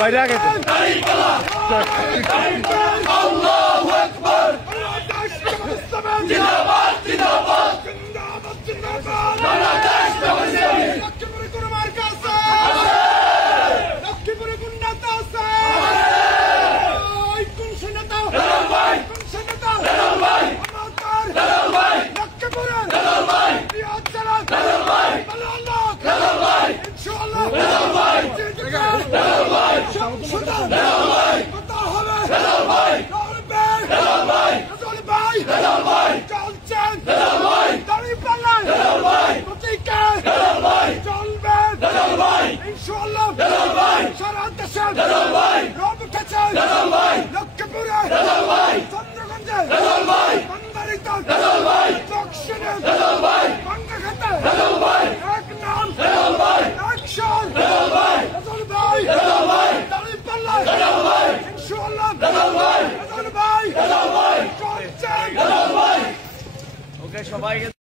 বাইরে আগে আল্লাহু আকবার জিন্দাবাদ জিন্দাবাদ বাংলাদেশ জামাত ইসলামী লক্ষ্মীপুরে কোন মার্কা আছে লক্ষ্মীপুরে কোন নেতা আছে কোন সেনাটা হেলাল ভাই কোন সেনাটা হেলাল ভাই হেলাল ভাই লক্ষ্মীপুরে হেলাল ভাই রিয়াদ জেলা হেলাল ভাই আল্লাহ হেলাল ভাই ইনশাআল্লাহ হেলাল ভাই হেলাল ভাই সুলতান হেলাল ভাই কথা হবে হেলাল ভাই হেলাল ভাই রাজল ভাই হেলাল ভাই চলছেন হেলাল ভাই দাঁড়ি পাল্লাই হেলাল ভাই প্রতীকে হেলাল ভাই চলবে হেলাল ভাই ইনশাআল্লাহ হেলাল ভাই সারা দেশে হেলাল ভাই রব উঠেছে হেলাল ভাই